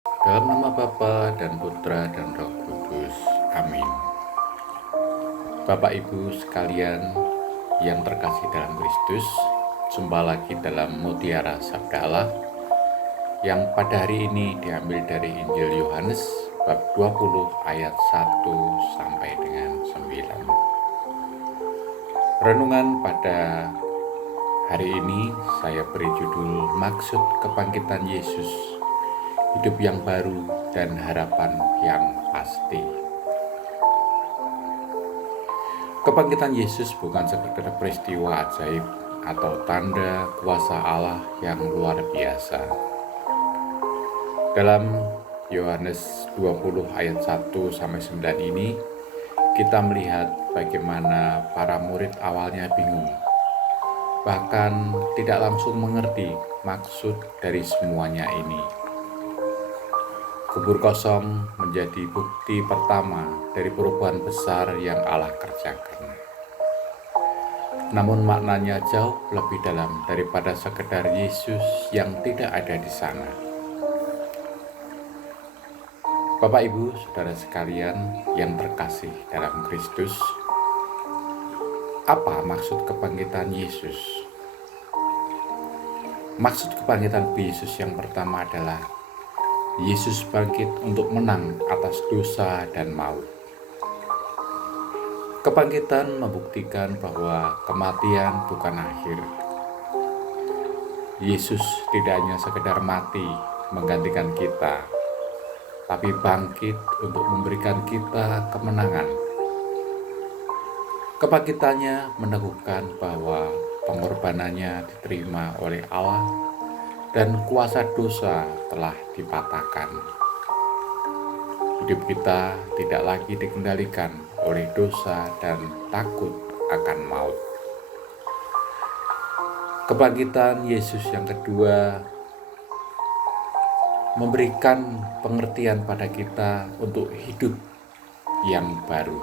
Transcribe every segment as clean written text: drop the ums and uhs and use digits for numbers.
Dalam nama Bapa dan Putra dan Roh Kudus. Amin. Bapak Ibu sekalian yang terkasih dalam Kristus, jumpa lagi dalam Mutiara Sabda Allah yang pada hari ini diambil dari Injil Yohanes bab 20 ayat 1 sampai dengan 9. Renungan pada hari ini saya beri judul Maksud Kebangkitan Yesus, Hidup yang Baru dan Harapan yang Pasti. Kebangkitan Yesus bukan sekedar peristiwa ajaib atau tanda kuasa Allah yang luar biasa. Dalam Yohanes 20 ayat 1 sampai 9 ini, kita melihat bagaimana para murid awalnya bingung, bahkan tidak langsung mengerti maksud dari semuanya ini. Kubur kosong menjadi bukti pertama dari perubahan besar yang Allah kerjakan. Namun maknanya jauh lebih dalam daripada sekedar Yesus yang tidak ada di sana. Bapak Ibu, saudara sekalian yang terkasih dalam Kristus, apa maksud kebangkitan Yesus? Maksud kebangkitan Yesus yang pertama adalah Yesus bangkit untuk menang atas dosa dan maut. Kebangkitan membuktikan bahwa kematian bukan akhir. Yesus tidak hanya sekedar mati menggantikan kita, tapi bangkit untuk memberikan kita kemenangan. Kebangkitannya meneguhkan bahwa pengorbanannya diterima oleh Allah dan kuasa dosa telah dipatahkan. Hidup kita tidak lagi dikendalikan oleh dosa dan takut akan maut. Kebangkitan Yesus yang kedua memberikan pengertian pada kita untuk hidup yang baru.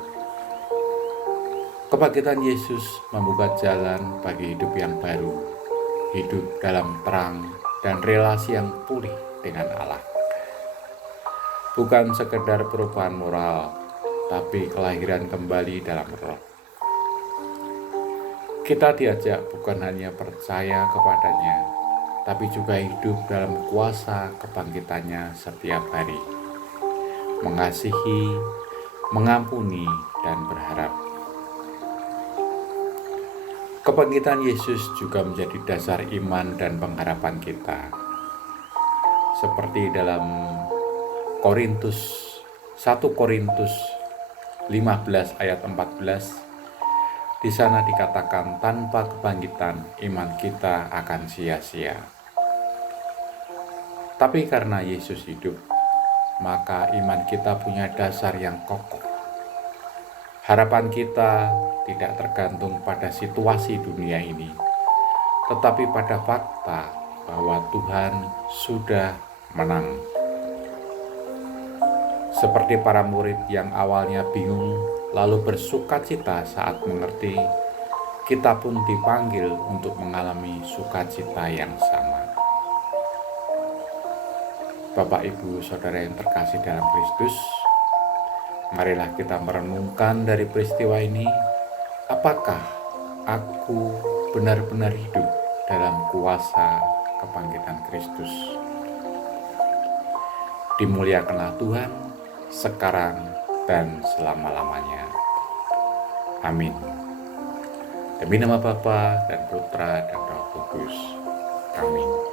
Kebangkitan Yesus membuka jalan bagi hidup yang baru, hidup dalam terang dan relasi yang pulih dengan Allah. Bukan sekedar perubahan moral, tapi kelahiran kembali dalam roh. Kita diajak bukan hanya percaya kepadanya, tapi juga hidup dalam kuasa kebangkitannya setiap hari. Mengasihi, mengampuni, dan berharap. Kebangkitan Yesus juga menjadi dasar iman dan pengharapan kita. Seperti dalam 1 Korintus 15 ayat 14, di sana dikatakan tanpa kebangkitan iman kita akan sia-sia. Tapi karena Yesus hidup, maka iman kita punya dasar yang kokoh. Harapan kita tidak tergantung pada situasi dunia ini, tetapi pada fakta bahwa Tuhan sudah menang. Seperti para murid yang awalnya bingung lalu bersukacita saat mengerti, kita pun dipanggil untuk mengalami sukacita yang sama. Bapak, Ibu, Saudara yang terkasih dalam Kristus, marilah kita merenungkan dari peristiwa ini, apakah aku benar-benar hidup dalam kuasa kebangkitan Kristus? Dimuliakanlah Tuhan sekarang dan selama-lamanya. Amin. Demi nama Bapa dan Putra dan Roh Kudus. Amin.